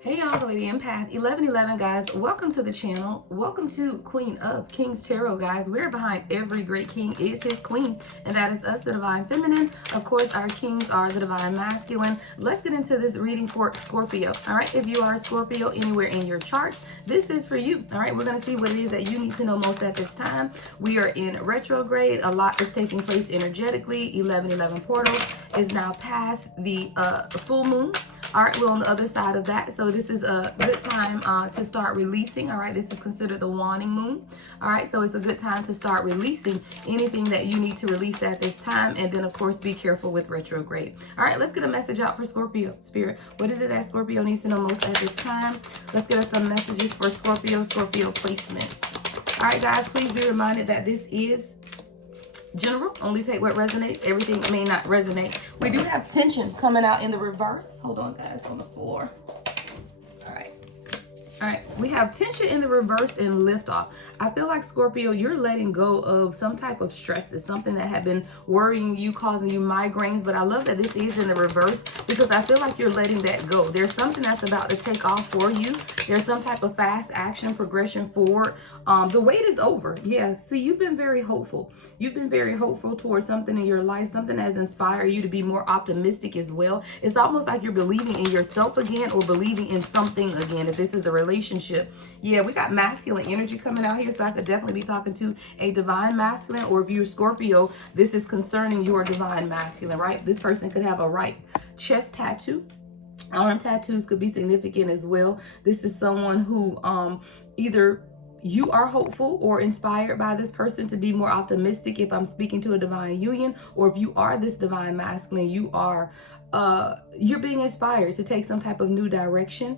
Hey y'all, the Lady Empath 1111 guys. Welcome to the channel. Welcome to Queen of Kings Tarot, guys. We're behind every great king is his queen, and that is us, the Divine Feminine. Of course, our kings are the Divine Masculine. Let's get into this reading for Scorpio. All right, if you are a Scorpio anywhere in your charts, this is for you. All right, we're going to see what it is that you need to know most at this time. We are in retrograde. A lot is taking place energetically. 1111 portal is now past the full moon. All right, we're on the other side of that. So this is a good time to start releasing. All right, this is considered the waning moon. All right, so it's a good time to start releasing anything that you need to release at this time. And then, of course, be careful with retrograde. All right, let's get a message out for Scorpio. Spirit, what is it that Scorpio needs to know most at this time? Let's get us some messages for Scorpio placements. All right, guys, please be reminded that this is general. Only take what resonates. Everything may not resonate. We do have tension coming out in the reverse. Hold on, guys, on the floor. All right, we have tension in the reverse and liftoff. I feel like, Scorpio, you're letting go of some type of stresses, something that had been worrying you, causing you migraines. But I love that this is in the reverse because I feel like you're letting that go. There's something that's about to take off for you. There's some type of fast action, progression forward. The wait is over. Yeah, see, you've been very hopeful. You've been very hopeful towards something in your life, something that has inspired you to be more optimistic as well. It's almost like you're believing in yourself again or believing in something again. If this is a relationship, yeah, we got masculine energy coming out here, so I could definitely be talking to a divine masculine, or if you're Scorpio, this is concerning your divine masculine, right? This person could have a right chest tattoo. Arm tattoos could be significant as well. This is someone who either you are hopeful or inspired by this person to be more optimistic if I'm speaking to a divine union, or if you are this divine masculine, you are you're being inspired to take some type of new direction.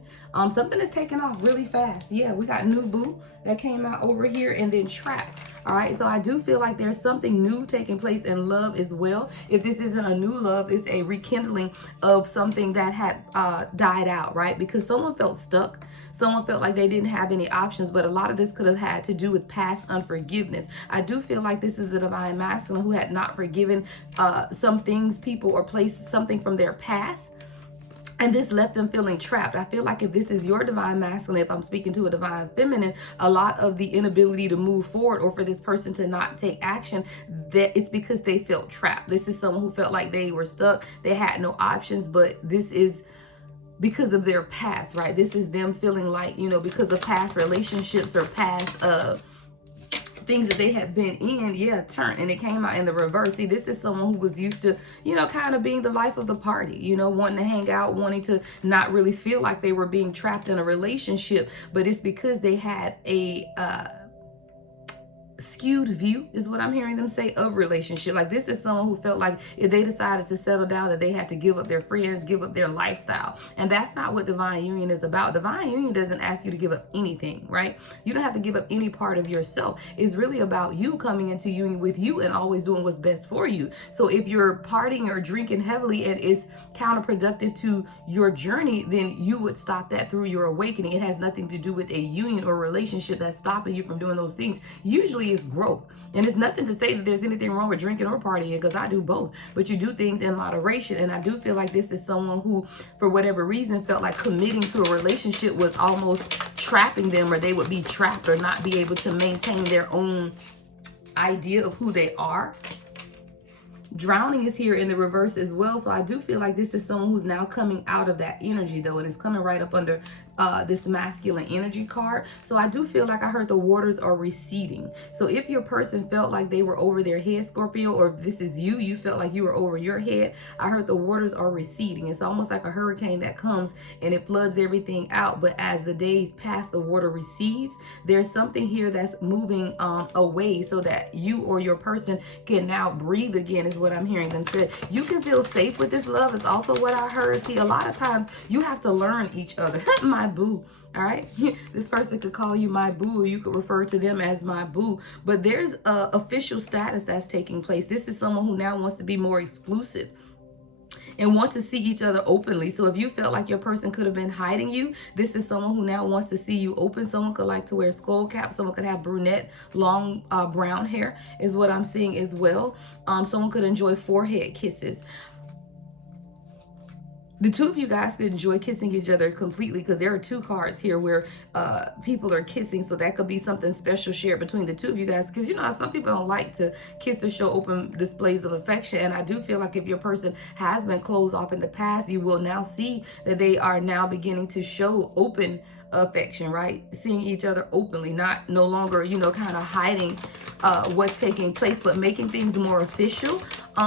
Something is taking off really fast. Yeah, we got new boo that came out over here, and then trap. All right, so I do feel like there's something new taking place in love as well. If this isn't a new love, it's a rekindling of something that had died out, right? Because someone felt stuck. Someone felt like they didn't have any options, but a lot of this could have had to do with past unforgiveness. I do feel like this is a divine masculine who had not forgiven some things, people, or placed something from their past. And this left them feeling trapped. I feel like if this is your divine masculine, if I'm speaking to a divine feminine, a lot of the inability to move forward or for this person to not take action, that it's because they felt trapped. This is someone who felt like they were stuck. They had no options, but this is because of their past, right? This is them feeling like, you know, because of past relationships or past things that they have been in, yeah, turn, and it came out in the reverse. See, this is someone who was used to, you know, kind of being the life of the party, you know, wanting to hang out, wanting to not really feel like they were being trapped in a relationship, but it's because they had a skewed view, is what I'm hearing them say, of relationship. Like, this is someone who felt like if they decided to settle down, that they had to give up their friends, give up their lifestyle. And that's not what divine union is about. Divine union doesn't ask you to give up anything, right? You don't have to give up any part of yourself. It's really about you coming into union with you and always doing what's best for you. So if you're partying or drinking heavily and it's counterproductive to your journey, then you would stop that through your awakening. It has nothing to do with a union or relationship that's stopping you from doing those things. Usually is growth. And it's nothing to say that there's anything wrong with drinking or partying, because I do both, but you do things in moderation. And I do feel like this is someone who, for whatever reason, felt like committing to a relationship was almost trapping them, or they would be trapped or not be able to maintain their own idea of who they are. Drowning is here in the reverse as well. So I do feel like this is someone who's now coming out of that energy, though, and it's coming right up under this masculine energy card. So I do feel like I heard the waters are receding. So if your person felt like they were over their head, Scorpio, or if this is you, you felt like you were over your head, I heard the waters are receding. It's almost like a hurricane that comes and it floods everything out. But as the days pass, the water recedes. There's something here that's moving away so that you or your person can now breathe again, is what I'm hearing them say. You can feel safe with this love is also what I heard. See, a lot of times you have to learn each other. My boo. All right. This person could call you my boo, or you could refer to them as my boo, but there's a official status that's taking place. This is someone who now wants to be more exclusive and want to see each other openly. So if you felt like your person could have been hiding you, this is someone who now wants to see you open. Someone could like to wear skull cap. Someone could have brunette, long brown hair is what I'm seeing as well. Someone could enjoy forehead kisses. the two of you guys could enjoy kissing each other completely, because there are two cards here where people are kissing. So that could be something special shared between the two of you guys, because you know how some people don't like to kiss or show open displays of affection. And I do feel like if your person has been closed off in the past, you will now see that they are now beginning to show open affection, right? Seeing each other openly, no longer, you know, kind of hiding what's taking place, but making things more official.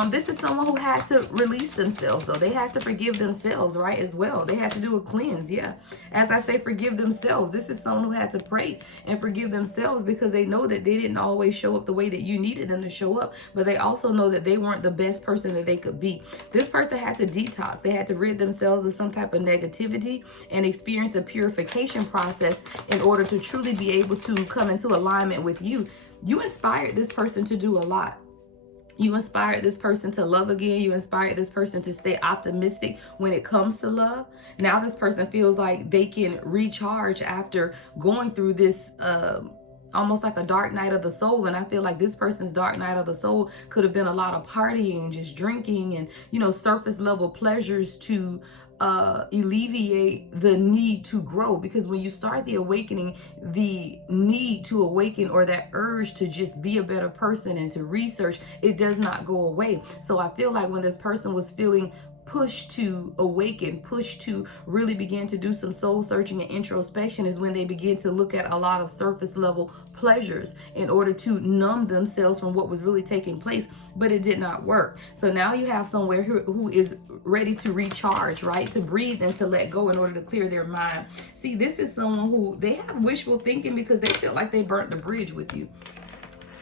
This is someone who had to release themselves, though. They had to forgive themselves, right, as well. They had to do a cleanse, yeah. As I say, forgive themselves. This is someone who had to pray and forgive themselves, because they know that they didn't always show up the way that you needed them to show up, but they also know that they weren't the best person that they could be. This person had to detox. They had to rid themselves of some type of negativity and experience a purification process in order to truly be able to come into alignment with you. You inspired this person to do a lot. You inspired this person to love again. You inspired this person to stay optimistic when it comes to love. Now this person feels like they can recharge after going through this almost like a dark night of the soul. And I feel like this person's dark night of the soul could have been a lot of partying, just drinking, and, you know, surface level pleasures to alleviate the need to grow. Because when you start the awakening, the need to awaken, or that urge to just be a better person and to research, it does not go away. So I feel like when this person was feeling push to awaken, push to really begin to do some soul searching and introspection, is when they begin to look at a lot of surface level pleasures in order to numb themselves from what was really taking place, but it did not work. So now you have somewhere who is ready to recharge, right? To breathe and to let go in order to clear their mind. See, this is someone who, they have wishful thinking because they feel like they burnt the bridge with you.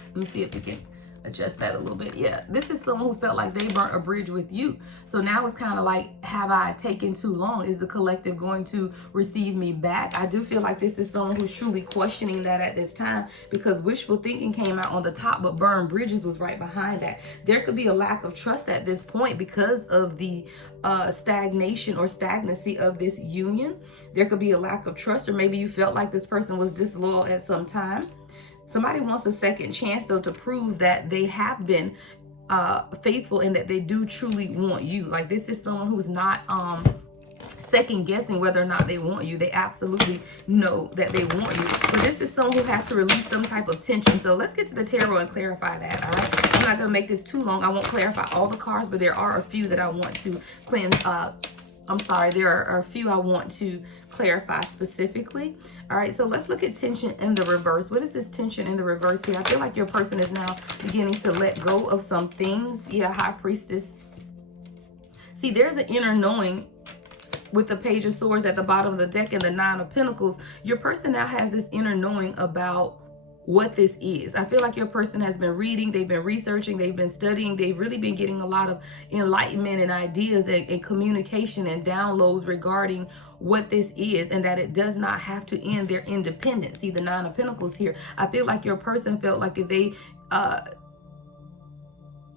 Let me see if we can adjust that a little bit. Yeah, this is someone who felt like they burnt a bridge with you. So now it's kind of like, have I taken too long? Is the collective going to receive me back? I do feel like this is someone who's truly questioning that at this time, because wishful thinking came out on the top, but burned bridges was right behind that. There could be a lack of trust at this point because of the stagnation or stagnancy of this union. There could be a lack of trust, or maybe you felt like this person was disloyal at some time. Somebody wants a second chance, though, to prove that they have been faithful and that they do truly want you. Like, this is someone who's not second guessing whether or not they want you. They absolutely know that they want you. But this is someone who had to release some type of tension. So let's get to the tarot and clarify that, all right? I'm not going to make this too long. I won't clarify all the cards, but there are a few that I want to cleanse. There are a few I want to clarify specifically. All right, so let's look at tension in the reverse. What is this tension in the reverse here? I feel like your person is now beginning to let go of some things. Yeah, High Priestess. See, there's an inner knowing with the Page of Swords at the bottom of the deck and the Nine of Pentacles. Your person now has this inner knowing about what this is. I feel like your person has been reading, they've been researching, they've been studying, they've really been getting a lot of enlightenment and ideas and communication and downloads regarding what this is, and that it does not have to end their independence. See, the Nine of Pentacles here. I feel like your person felt like if they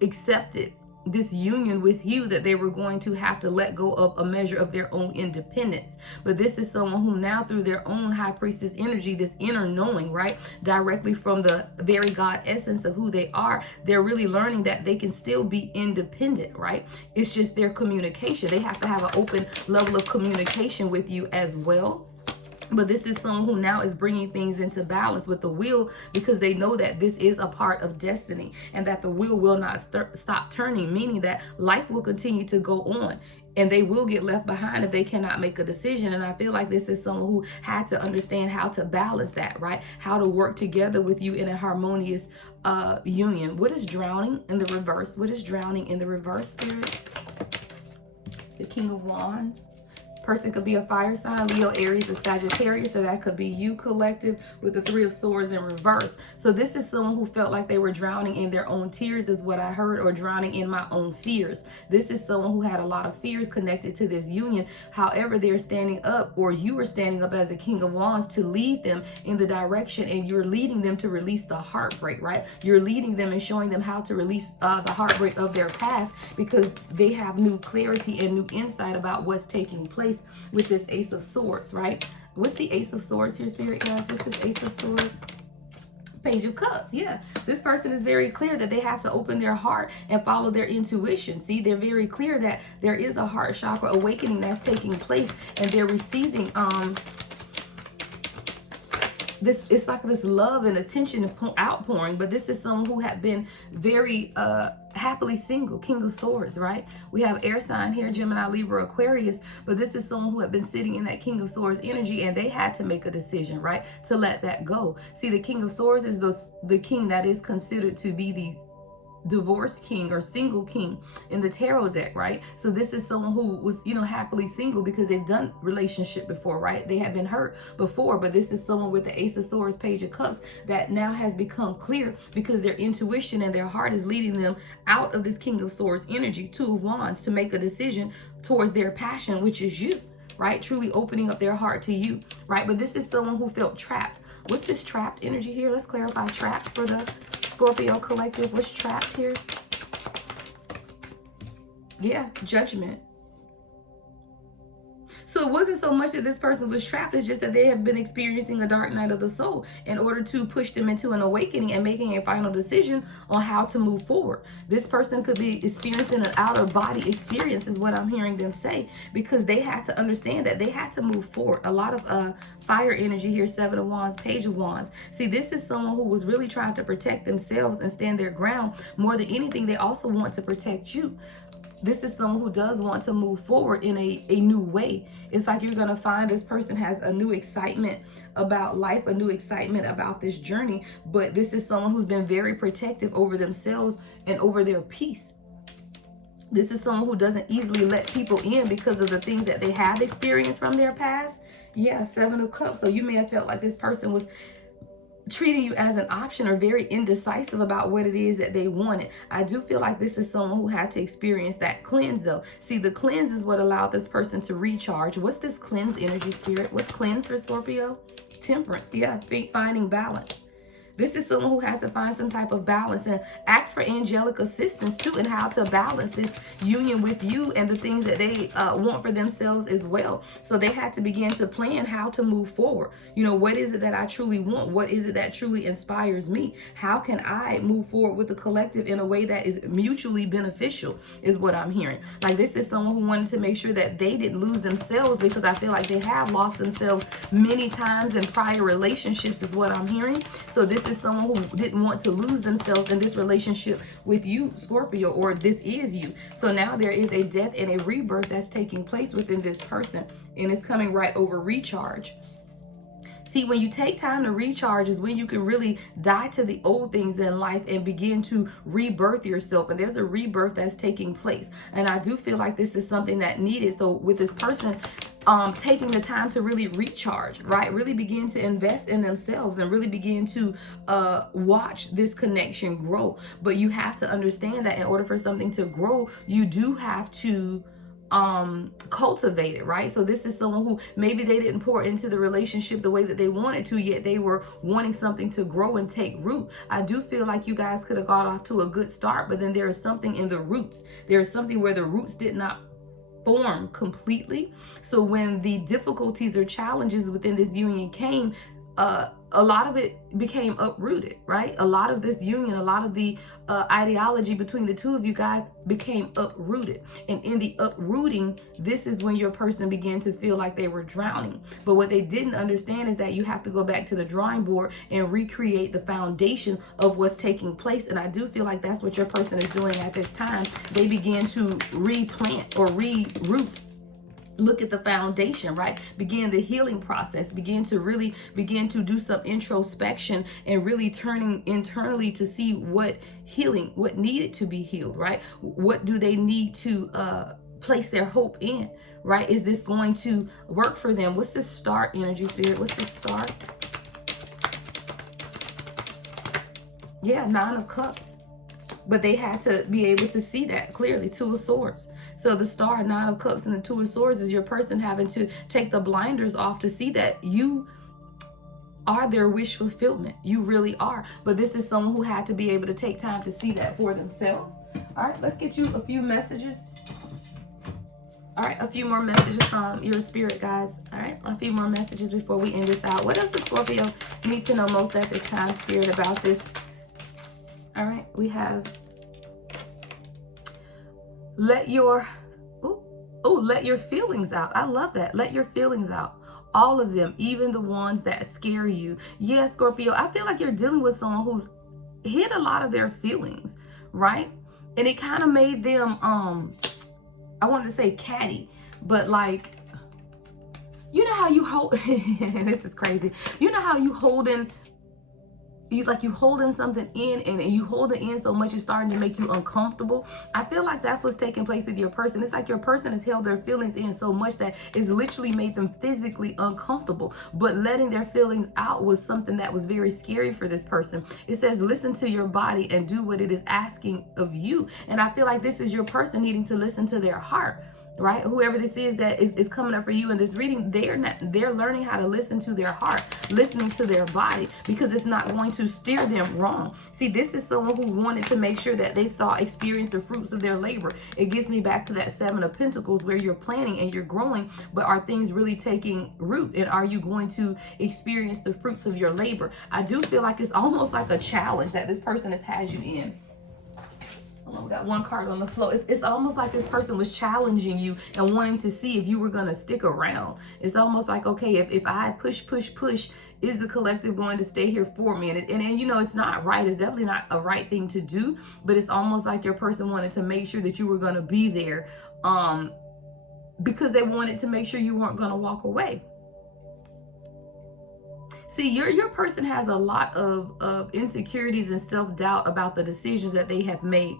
accepted this union with you, that they were going to have to let go of a measure of their own independence. But this is someone who now, through their own High Priestess energy, this inner knowing, right, directly from the very God essence of who they are, they're really learning that they can still be independent, right? It's just their communication. They have to have an open level of communication with you as well. But this is someone who now is bringing things into balance with the wheel, because they know that this is a part of destiny and that the wheel will not stop turning, meaning that life will continue to go on and they will get left behind if they cannot make a decision. And I feel like this is someone who had to understand how to balance that, right? How to work together with you in a harmonious union. What is drowning in the reverse? What is drowning in the reverse, Spirit? The King of Wands. Person could be a fire sign, Leo, Aries, or Sagittarius. So that could be you, collective, with the Three of Swords in reverse. So this is someone who felt like they were drowning in their own tears, is what I heard, or drowning in my own fears. This is someone who had a lot of fears connected to this union. However, they're standing up, or you are standing up as the King of Wands to lead them in the direction, and you're leading them to release the heartbreak, right? You're leading them and showing them how to release the heartbreak of their past, because they have new clarity and new insight about what's taking place with this Ace of Swords, right? What's the Ace of Swords here, Spirit guys? What's this Ace of Swords? Page of Cups. Yeah, this person is very clear that they have to open their heart and follow their intuition. See, they're very clear that there is a heart chakra awakening that's taking place, and they're receiving this. It's like this love and attention outpouring. But this is someone who had been very happily single. King of Swords, right? We have air sign here, Gemini, Libra, Aquarius, but this is someone who had been sitting in that King of Swords energy, and they had to make a decision, right, to let that go. See, the King of Swords is the king that is considered to be the divorced king or single king in the tarot deck, right? So this is someone who was, you know, happily single because they've done relationship before, right? They have been hurt before, but this is someone with the Ace of Swords, Page of Cups, that now has become clear because their intuition and their heart is leading them out of this King of Swords energy, Two of Wands, to make a decision towards their passion, which is you, right? Truly opening up their heart to you, right? But this is someone who felt trapped. What's this trapped energy here? Let's clarify trapped for the Scorpio collective. What's trapped here? Yeah, Judgment. So it wasn't so much that this person was trapped, it's just that they have been experiencing a dark night of the soul in order to push them into an awakening and making a final decision on how to move forward. This person could be experiencing an outer body experience is what I'm hearing them say, because they had to understand that they had to move forward. A lot of fire energy here, Seven of Wands, Page of Wands. See, this is someone who was really trying to protect themselves and stand their ground. More than anything, they also want to protect you. This is someone who does want to move forward in a new way. It's like you're going to find this person has a new excitement about life, a new excitement about this journey. But this is someone who's been very protective over themselves and over their peace. This is someone who doesn't easily let people in because of the things that they have experienced from their past. Yeah, Seven of Cups. So you may have felt like this person was treating you as an option or very indecisive about what it is that they wanted. I do feel like this is someone who had to experience that cleanse though. See, the cleanse is what allowed this person to recharge. What's this cleanse energy, Spirit? What's cleanse for Scorpio? Temperance. Yeah, finding balance. This is someone who has to find some type of balance and ask for angelic assistance too in how to balance this union with you and the things that they want for themselves as well. So they had to begin to plan how to move forward. You know, what is it that I truly want? What is it that truly inspires me? How can I move forward with the collective in a way that is mutually beneficial is what I'm hearing. Like this is someone who wanted to make sure that they didn't lose themselves, because I feel like they have lost themselves many times in prior relationships is what I'm hearing. So this is someone who didn't want to lose themselves in this relationship with you, Scorpio, or this is you. So now there is a death and a rebirth that's taking place within this person, and it's coming right over recharge. See, when you take time to recharge is when you can really die to the old things in life and begin to rebirth yourself. And there's a rebirth that's taking place. And I do feel like this is something that needed. So with this person, taking the time to really recharge, right? Really begin to invest in themselves and really begin to watch this connection grow. But you have to understand that in order for something to grow, you do have to cultivate it, right? So this is someone who maybe they didn't pour into the relationship the way that they wanted to, yet they were wanting something to grow and take root. I do feel like you guys could have got off to a good start, but then there is something in the roots. There is something where the roots did not form completely. So when the difficulties or challenges within this union came, a lot of it became uprooted, right? A lot of this union, a lot of the ideology between the two of you guys became uprooted. And in the uprooting, this is when your person began to feel like they were drowning. But what they didn't understand is that you have to go back to the drawing board and recreate the foundation of what's taking place. And I do feel like that's what your person is doing at this time. They begin to replant or reroot. Look at the foundation, right? Begin the healing process. Begin to do some introspection and really turning internally to see what needed to be healed, right? What do they need to place their hope in, right? Is this going to work for them? What's this star energy, Spirit? What's this star? Yeah, Nine of Cups. But they had to be able to see that clearly. Two of Swords. So the star, Nine of Cups, and the Two of Swords is your person having to take the blinders off to see that you are their wish fulfillment. You really are. But this is someone who had to be able to take time to see that for themselves. All right, let's get you a few messages All right, a few more messages from your spirit, guys. All right, a few more messages before we end this out. What else does Scorpio need to know most at this time, Spirit, about this? All right, we have let your feelings out. I love that. Let your feelings out. All of them, even the ones that scare you. Yeah, Scorpio, I feel like you're dealing with someone who's hid a lot of their feelings, right? And it kind of made them I wanted to say catty, but like, you know how you hold, this is crazy. You know how you holding something in and you hold it in so much it's starting to make you uncomfortable. I feel like that's what's taking place with your person. It's like your person has held their feelings in so much that it's literally made them physically uncomfortable. But letting their feelings out was something that was very scary for this person. It says, listen to your body and do what it is asking of you. And I feel like this is your person needing to listen to their heart. Right? Whoever this is that is coming up for you in this reading, they're learning how to listen to their heart, listening to their body, because it's not going to steer them wrong. See, this is someone who wanted to make sure that they experience the fruits of their labor. It gets me back to that 7 of Pentacles where you're planting and you're growing, but are things really taking root? And are you going to experience the fruits of your labor? I do feel like it's almost like a challenge that this person has you in. We got one card on the floor. It's almost like this person was challenging you and wanting to see if you were going to stick around. It's almost like, okay, if I push, is the collective going to stay here for me? And you know, it's not right. It's definitely not a right thing to do, but it's almost like your person wanted to make sure that you were going to be there because they wanted to make sure you weren't going to walk away. See, your person has a lot of insecurities and self-doubt about the decisions that they have made,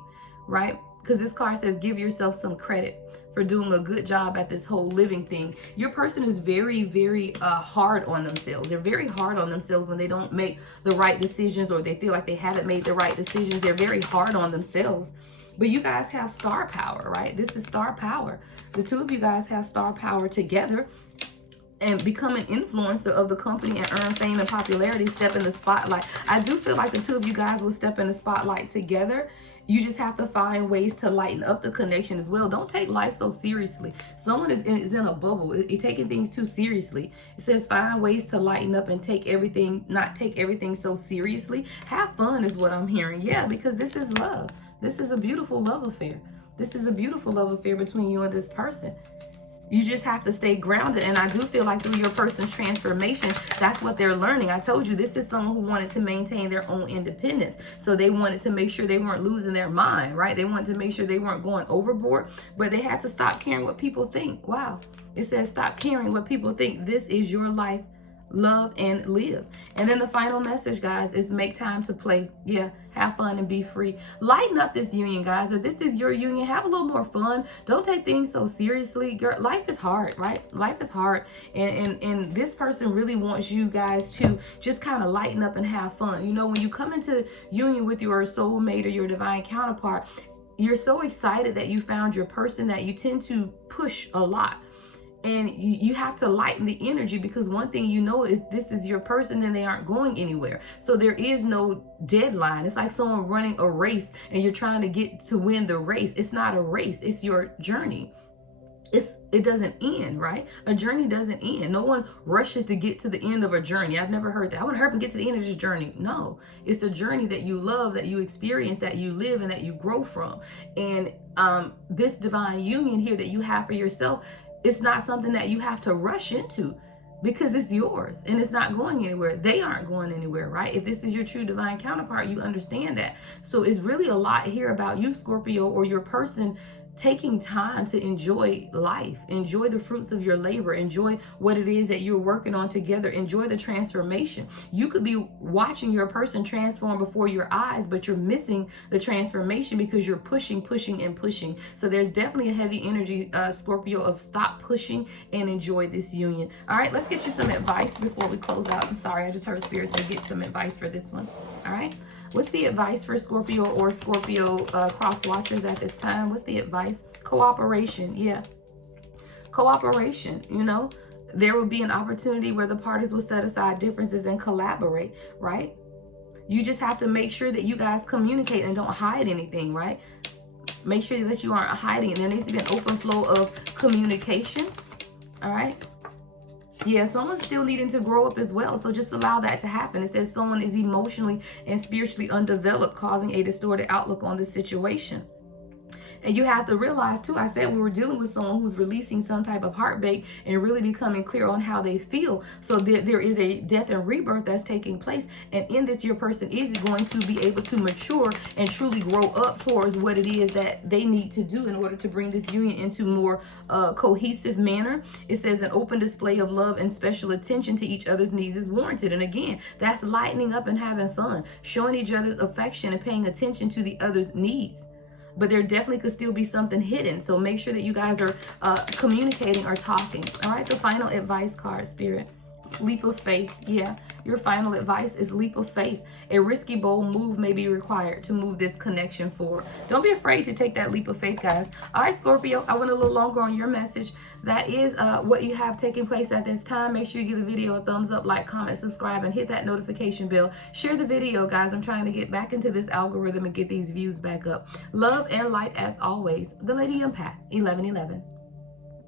right? Because this card says, give yourself some credit for doing a good job at this whole living thing. Your person is very, very hard on themselves. They're very hard on themselves when they don't make the right decisions or they feel like they haven't made the right decisions. They're very hard on themselves. But you guys have star power, right? This is star power. The two of you guys have star power together and become an influencer of the company and earn fame and popularity, step in the spotlight. I do feel like the two of you guys will step in the spotlight together. You just have to find ways to lighten up the connection as well. Don't take life so seriously. Someone is in a bubble. You're taking things too seriously. It says find ways to lighten up and not take everything so seriously. Have fun is what I'm hearing. Yeah, because this is love. This is a beautiful love affair. This is a beautiful love affair between you and this person. You just have to stay grounded. And I do feel like through your person's transformation, that's what they're learning. I told you, this is someone who wanted to maintain their own independence. So they wanted to make sure they weren't losing their mind, right? They wanted to make sure they weren't going overboard, but they had to stop caring what people think. Wow. It says stop caring what people think. This is your life. Love and live. And then the final message, guys, is make time to play. Yeah, have fun and be free. Lighten up this union, guys. If this is your union, have a little more fun. Don't take things so seriously. Girl, life is hard, right? Life is hard. And this person really wants you guys to just kind of lighten up and have fun. You know, when you come into union with your soulmate or your divine counterpart, you're so excited that you found your person that you tend to push a lot. And you have to lighten the energy, because one thing you know is this is your person and they aren't going anywhere. So there is no deadline. It's like someone running a race and you're trying to get to win the race. It's not a race. It's your journey. It doesn't end, right? A journey doesn't end. No one rushes to get to the end of a journey. I've never heard that. I want to hurry up and get to the end of this journey. No, it's a journey that you love, that you experience, that you live, and that you grow from. And this divine union here that you have for yourself, it's not something that you have to rush into, because it's yours and it's not going anywhere. They aren't going anywhere, right? If this is your true divine counterpart, you understand that. So it's really a lot here about you, Scorpio, or your person taking time to enjoy life, enjoy the fruits of your labor, enjoy what it is that you're working on together, enjoy the transformation. You could be watching your person transform before your eyes, but you're missing the transformation because you're pushing. So there's definitely a heavy energy, Scorpio, of stop pushing and enjoy this union. All right, let's get you some advice before we close out. I'm sorry, I just heard Spirit say get some advice for this one. All right, what's the advice for Scorpio or Scorpio cross watchers at this time? What's the advice? Cooperation. Yeah, cooperation. You know, there will be an opportunity where the parties will set aside differences and collaborate, right? You just have to make sure that you guys communicate and don't hide anything, right? Make sure that you aren't hiding. And there needs to be an open flow of communication. All right. Yeah, someone's still needing to grow up as well. So just allow that to happen. It says someone is emotionally and spiritually undeveloped, causing a distorted outlook on the situation. And you have to realize too, I said we were dealing with someone who's releasing some type of heartbreak and really becoming clear on how they feel. So there is a death and rebirth that's taking place. And in this, your person is going to be able to mature and truly grow up towards what it is that they need to do in order to bring this union into more cohesive manner. It says an open display of love and special attention to each other's needs is warranted. And again, that's lightening up and having fun, showing each other's affection and paying attention to the other's needs. But there definitely could still be something hidden. So make sure that you guys are communicating or talking. All right, the final advice card, Spirit. Leap of faith. Yeah, your final advice is leap of faith. A risky, bold move may be required to move this connection forward. Don't be afraid to take that leap of faith, guys. All right, Scorpio, I went a little longer on your message. That is what you have taking place at this time. Make sure you give the video a thumbs up, like, comment, subscribe, and hit that notification bell. Share the video, guys. I'm trying to get back into this algorithm and get these views back up. Love and light as always. The Lady Empath, 1111.